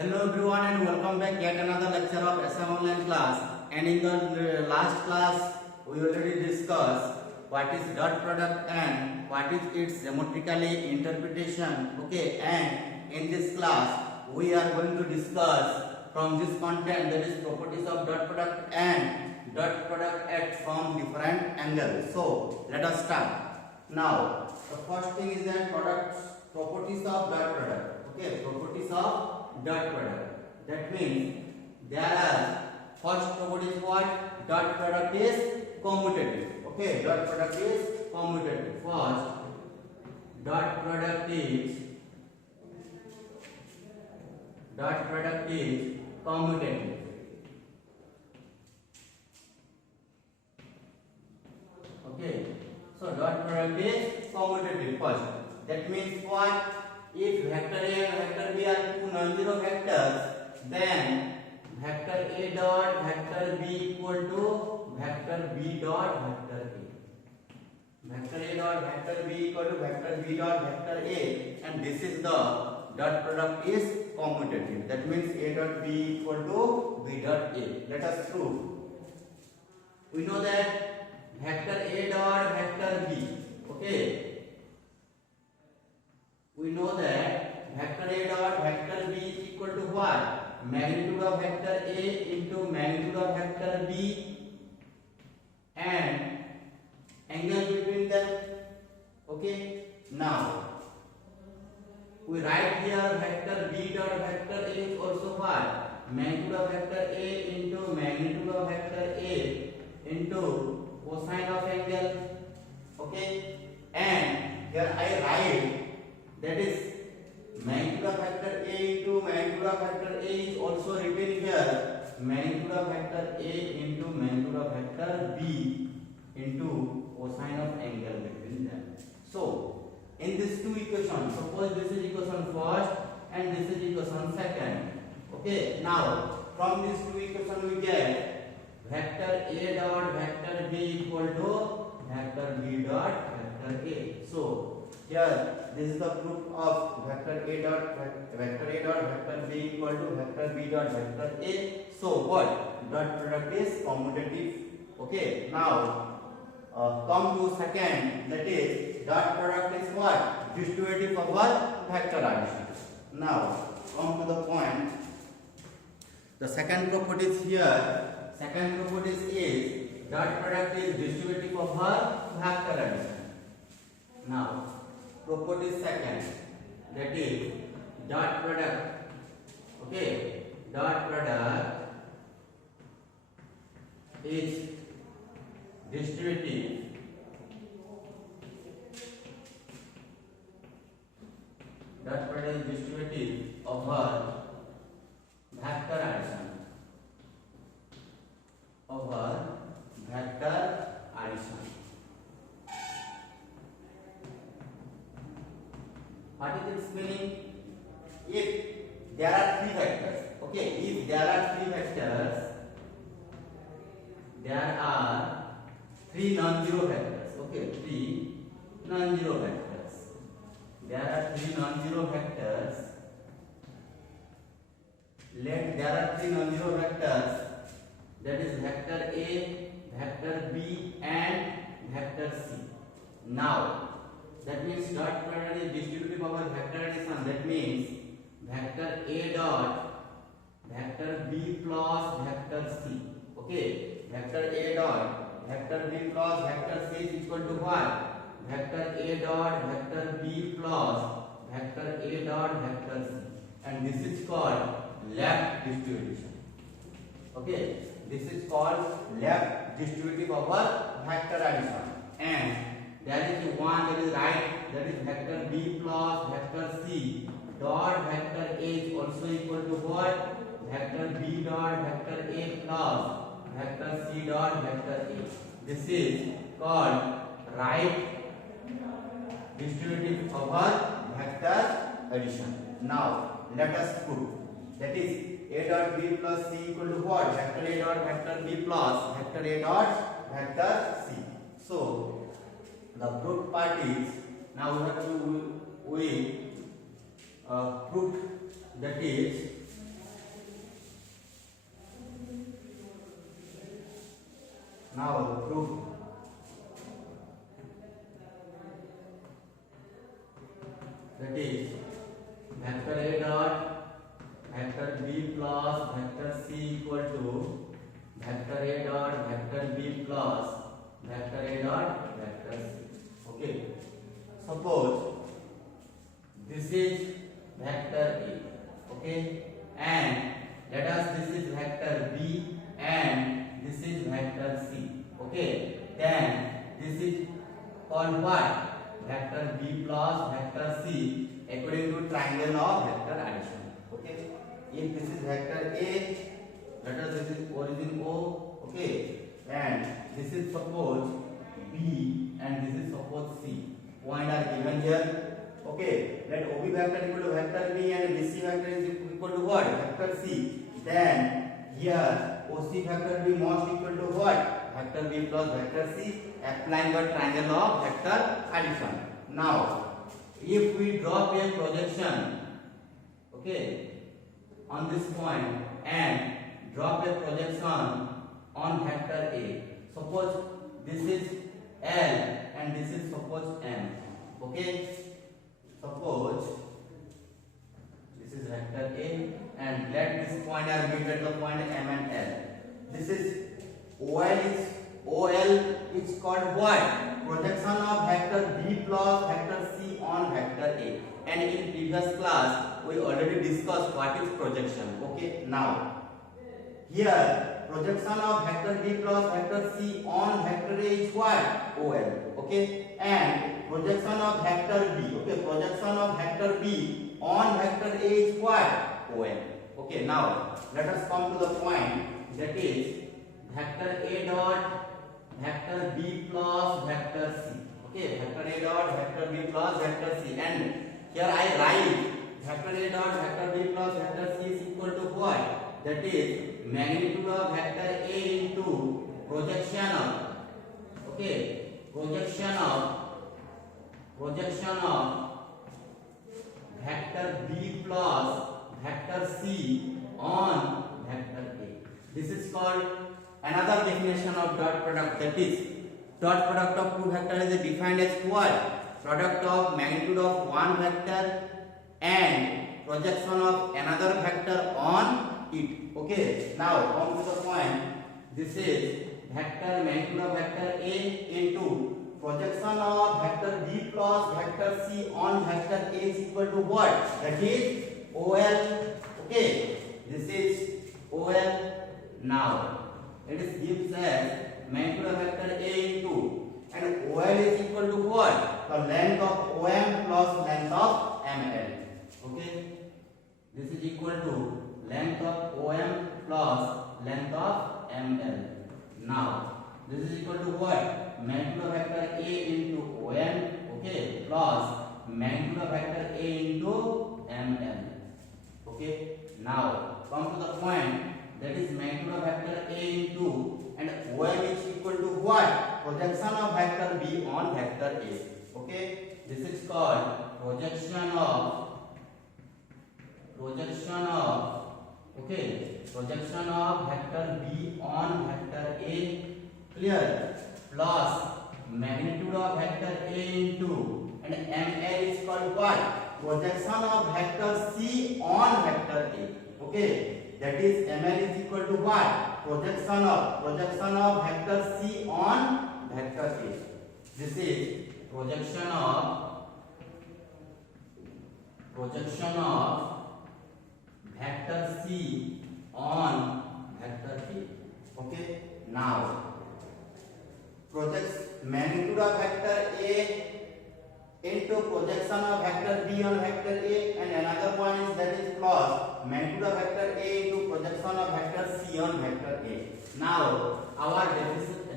Hello everyone and welcome back yet another lecture of SM online class. And in the last class we already discussed what is dot product and what is its geometrically interpretation. Okay, and in this class we are going to discuss from this content, that is properties of dot product and dot product at from different angles. So let us start. Now the first thing is that properties of dot product. Okay, properties of dot product. That means there are first property is what? Dot product is commutative. Okay, dot product is commutative. First, dot product is commutative. Okay, so dot product is commutative first. That means what? If vector A and vector B are two non-zero vectors, then vector A dot vector B equal to vector B dot vector A. Vector A dot vector B equal to vector B dot vector A, and this is the dot product is commutative. That means A dot B equal to B dot A. Let us prove. We know that vector A dot vector B. Okay. We know that vector A dot vector B is equal to what? Magnitude of vector A into magnitude of vector B and angle between them. Okay. Now we write here vector B dot vector A is also what? Magnitude of vector A into magnitude of vector A into cosine of angle. Okay. And here I write, that is magnitude of vector A into magnitude of vector A is also written here, magnitude of vector A into magnitude of vector B into cosine of angle between them. So in these two equations, suppose this is equation first and this is equation second. Okay, now from these two equations we get vector A dot vector B equal to vector B dot vector A. So here this is the proof of vector A dot vector B equal to vector B dot vector A. So what? Dot product is commutative. Okay. Now come to second, that is dot product is what? Distributive of what? Vector addition. Now come to the point. The second property is here. Second property is dot product is distributive of vector addition. Now property second, that is dot product. Okay, dot product is distributive of vector addition. What is its meaning? If there are three vectors, okay, if there are three vectors, there are three non-zero vectors, okay, three non-zero vectors. There are three non-zero vectors. There are three non-zero vectors, that is vector A, vector B and vector C. Now that means dot product is distributive over vector addition. That means vector A dot vector B plus vector C. Okay, vector A dot vector B plus vector C is equal to what? Vector A dot vector B plus vector A dot vector C, and this is called left distribution. Okay, this is called left distributive over vector addition. And there is one that is right, that is vector B plus vector C dot vector A is also equal to what? Vector B dot vector A plus vector C dot vector A. This is called right distributive over vector addition. Now let us prove, that is A dot B plus C equal to what? Vector A dot vector B plus vector A dot vector C. So the proved part is, now we have to proved, that is Now proof. That is vector A dot vector B plus vector C equal to vector A dot vector B plus vector A dot vector C. Okay. Suppose this is vector A. Okay. And let us this is vector B and this is vector C. Okay. Then this is called what? Vector B plus vector C according to triangle of vector addition. Okay. If this is vector A, let us this is origin O. Okay. And this is suppose B and this is suppose C. Point are given here. Okay. Let OB vector equal to vector B and BC vector is equal to what? Vector C. Then here OC vector B must equal to what? Vector B plus vector C, applying the triangle of vector addition. Now, if we drop a projection, okay, on this point and drop a projection on vector A, suppose this is L and this is suppose M. Okay, suppose this is vector A and let this point are meet at the point M and L. This is OL is called what? Projection of vector B plus vector C on vector A. And in previous class we already discussed what is projection. Okay, now here projection of vector B plus vector C on vector A is what? OL. Okay, and projection of vector B. Okay, projection of vector B on vector A is what? OL. Okay, now let us come to the point, that is vector A dot vector B plus vector C. Okay, vector A dot vector B plus vector C, and here I write vector A dot vector B plus vector C is equal to what? That is magnitude of vector A into projection of, okay, projection of vector B plus vector C on vector A. This is called another definition of dot product, that is dot product of two vectors is defined as what? Product of magnitude of one vector and projection of another vector on it. Okay, now come to the point. This is vector magnitude of vector A into projection of vector B plus vector C on vector A is equal to what? That is OL. Okay, this is OL. Now it is gives as magnitude of vector A into, and OL is equal to what? The length of OM plus length of ML. Okay, this is equal to length of OM plus length of ML. Now this is equal to what? Magnitude of vector A into OM, okay, plus magnitude of vector A into ML. Okay, now come to the point, that is magnitude of vector A into, and OM is equal to what? Projection of vector B on vector A. Okay, this is called projection of vector B on vector A, clear, plus magnitude of vector A into, and ML is called what? Projection of vector C on vector A. Okay, that is ML is equal to what? Projection of vector C on vector A. This is projection of vector C on vector A. Okay, now projects magnitude of vector A into projection of vector B on vector A, and another one is that is plus magnitude of vector A into projection of vector C on vector A. Now our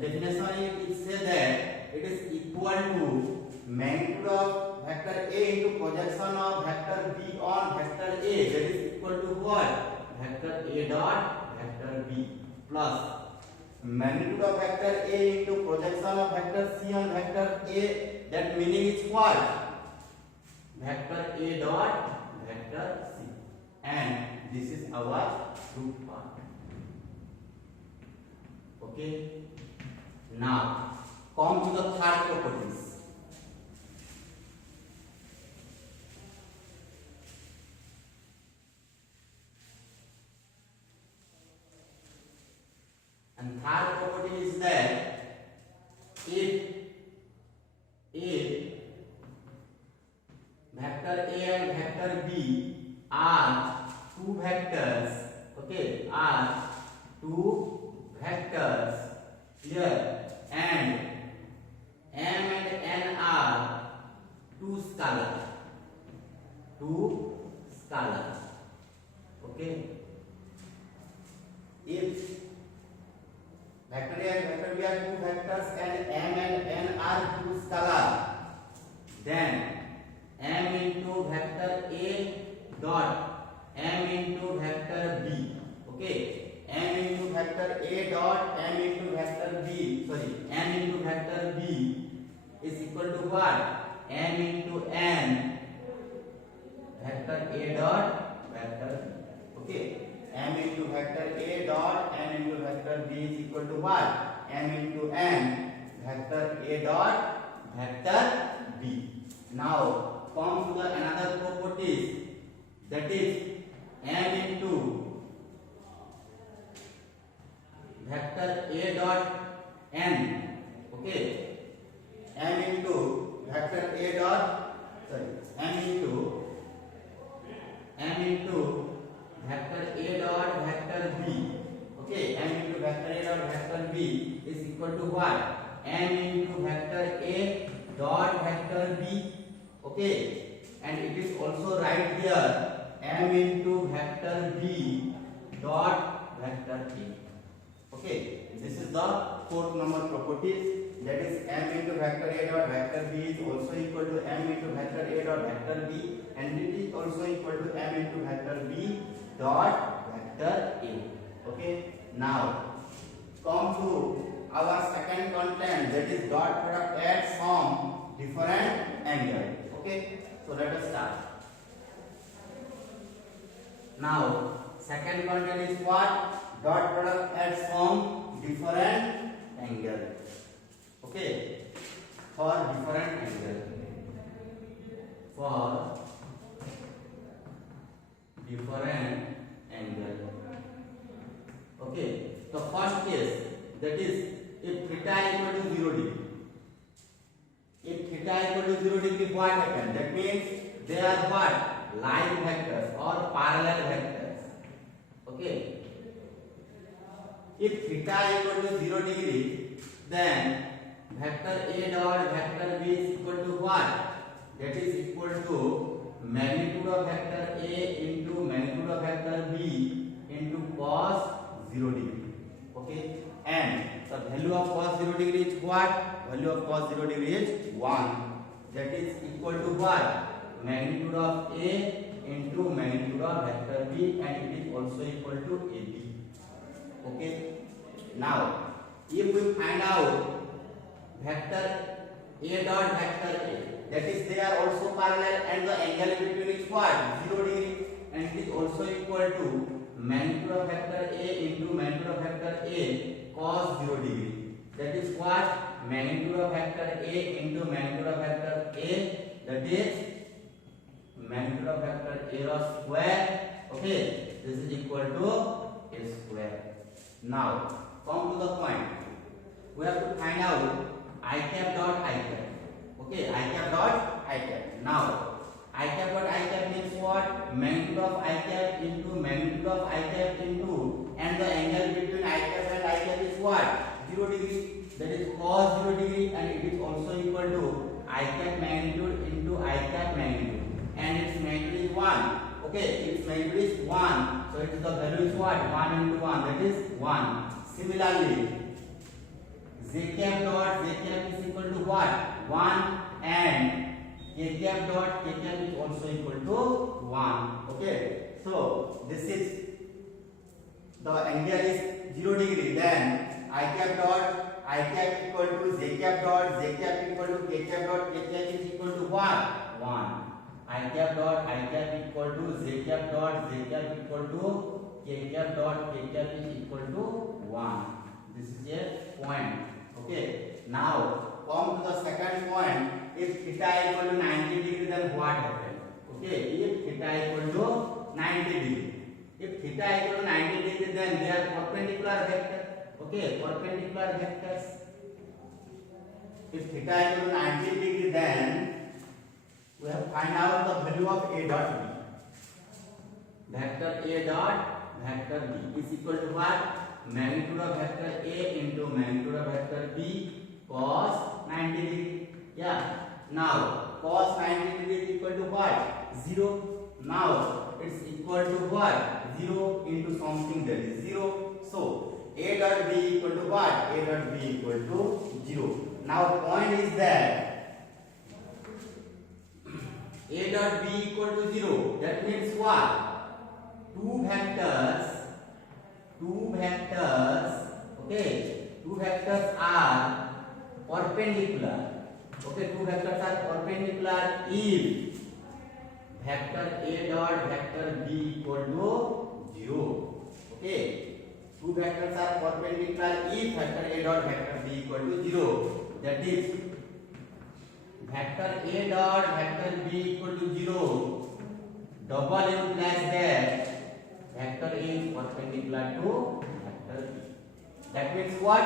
definition it says that it is equal to magnitude of vector A into projection of vector B on vector A, that is equal to what? Vector A dot vector B plus magnitude of vector A into projection of vector C on vector A, that meaning is what? Vector A dot vector C, and this is our proof part. Okay, Now come to the third properties. And third property is that if vector A and vector B are two vectors, okay, are two vectors here, and M and N are two scalars, okay. If vector A and vector B are two vectors and M and N are two scalars, then M into vector A dot M into vector B, okay, M into vector A dot M into vector B, M into vector B is equal to what? M into N vector A dot vector B, okay. M into vector A dot M into vector B is equal to what? M into N vector A dot vector B. Now come to the another properties, that is M into vector A dot N, okay. M into vector A dot M into vector A dot vector B, okay. M into vector A dot vector B is equal to what? M into vector A dot vector B, okay. And it is also right here M into vector B dot vector A, okay. This is the fourth number properties, that is M into vector A dot vector B is also equal to M into vector A dot vector B, and it is also equal to M into vector B dot vector A, okay. Now come to our second content, that is dot product at some different angle, okay. So let us start. Now second content is what? Dot product at some different angle, okay, for different angle, okay. The first case, that is if theta equal to 0 degree. If theta equal to 0 degree, what happens? That means they are what? Line vectors or parallel vectors, okay. If theta equal to 0 degree, then vector A dot vector B is equal to what? That is equal to magnitude of vector A into magnitude of vector B into cos 0 degree, okay. And the value of cos 0 degree is what? Value of cos 0 degree is 1. That is equal to what? Magnitude of A into magnitude of vector B, and it is also equal to AB, okay. Now if we find out vector A dot vector A, that is they are also parallel and the angle between is what? 0 degree, and it is also equal to magnitude of vector A into magnitude of vector A cos 0 degree. That is what? Magnitude of vector A into magnitude of vector A, that is magnitude of vector A square, okay. This is equal to A square. Now come to the point. We have to find out I cap dot I cap, okay. I cap dot I cap. Now I cap dot I cap means what? Magnitude of I cap into magnitude of I cap into, and the angle between I cap and I cap is what? 0 degree. That is cos 0 degree, and it is also equal to I cap magnitude into I cap magnitude, and its magnitude is 1, okay. Its magnitude is 1, so it is the value is what? 1 into 1, that is 1. Similarly, j cap dot j cap is equal to what? 1, and k cap dot k cap is also equal to 1, okay. So this is the angle is 0 degree, then I cap dot I cap equal to j cap dot j cap equal to k cap dot k cap is equal to what? 1. I cap dot I cap equal to j cap dot j cap equal to k cap dot k cap is equal to 1. This is a point, Okay. Now come to the second point. If theta equal to 90 degree, then what happens? Okay. If theta equal to 90 degree. If theta equal to 90 degree, then they are perpendicular vector. Okay, perpendicular vectors. If theta equal to 90 degree, then we have to find out the value of A dot B. Vector A dot vector B is equal to what? Magnitude of vector A into magnitude of vector B cos 90 degree. Yeah. Now cos 90 degree is equal to what? 0. Now it's equal to what? 0 into something that is 0. So A dot B equal to what? A dot B equal to 0. Now the point is that A dot B equal to 0. That means what? Two vectors, okay, two vectors are perpendicular. Okay, two vectors are perpendicular if vector A dot vector B equal to 0. Okay, two vectors are perpendicular if vector A dot vector B equal to 0. That is, vector A dot vector B equal to 0 double implies that vector A is perpendicular to vector B. That means what?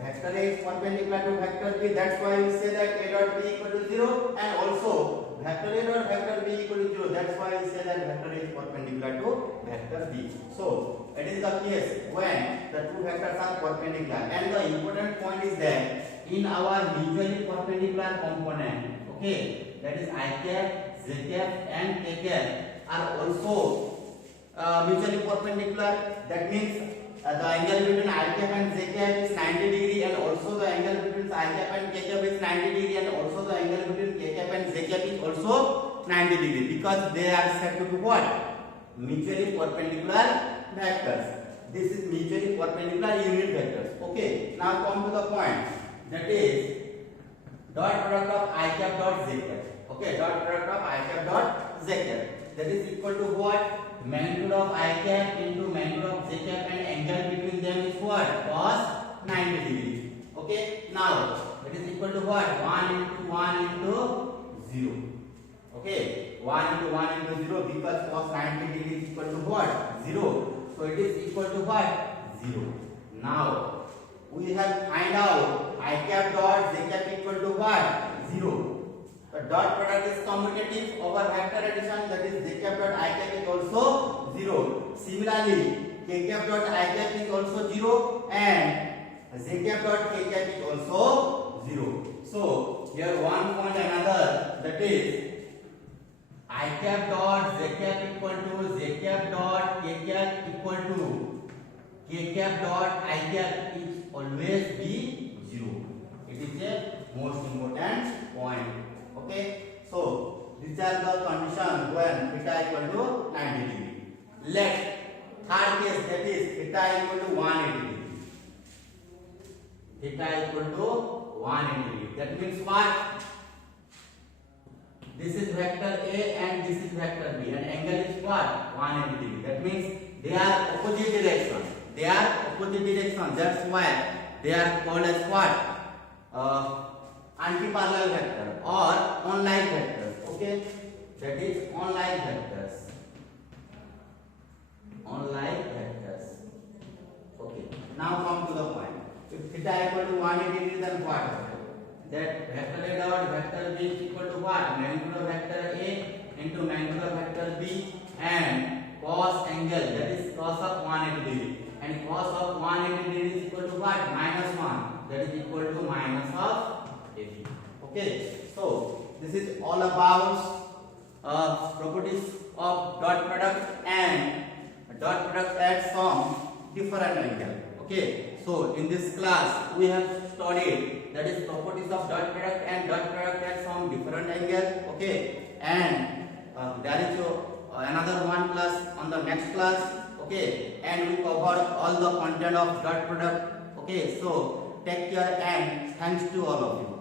Vector A is perpendicular to vector B. That's why we say that A dot B equal to 0, and also vector A dot vector B equal to 0. That's why we say that vector A is perpendicular to vector B. So it is the case when the two vectors are perpendicular. And the important point is that in our mutually perpendicular component, okay, that is I cap, J cap, and K cap are also mutually perpendicular. That means the angle between I cap and J cap is 90 degree, and also the angle between I cap and K cap is 90 degree, and also the angle between K cap and J cap is also 90 degree, because they are said to be what? Mutually perpendicular vectors. This is mutually perpendicular unit vectors. Okay. Now come to the point. That is dot product of I cap dot J cap. Okay, dot product of I cap dot J cap. That is equal to what? Magnitude of I cap into magnitude of J cap, and angle between them is what? Cos 90 degree. Okay. Now it is equal to what? 1 into 1 into 0. Okay. 1 into 1 into 0, because cos 90 degree is equal to what? 0. So it is equal to what? 0. Now we have find out I cap dot J cap equal to what? 0. The dot product is commutative over vector addition, that is J cap dot I cap is also 0. Similarly, K cap dot I cap is also 0, and J cap dot K cap is also 0. So here one point another, that is I cap dot J cap equal to J cap dot K cap equal to K cap dot I cap is always be 0. It is a most important point. Okay. So these are the conditions when theta equal to 90 degree. Let third case, that is theta equal to 180 degree. Theta equal to 180 degree. That means what? This is vector A and this is vector B, and angle is what? 180 degree. That means they are opposite direction. They are opposite direction. That's why they are called as what? Anti-parallel vector or unlike vectors. Okay, that is unlike vectors. Unlike vectors. Okay. Now come to the point. If theta equal to 180 degree, then what happens? That vector A dot vector B is equal to what? Magnitude of vector A into magnitude of vector B, and cos angle, that is cos of 180 degree, and cos of 180 degree is equal to what? -1, that is equal to minus of AB. Okay. So this is all about properties of dot product and dot product at some different angle. Okay. So in this class we have studied, that is properties of dot product and dot product at some different angle. Okay. And there is another one class on the next class. Okay. And we covered all the content of dot product. Okay. So take care and thanks to all of you.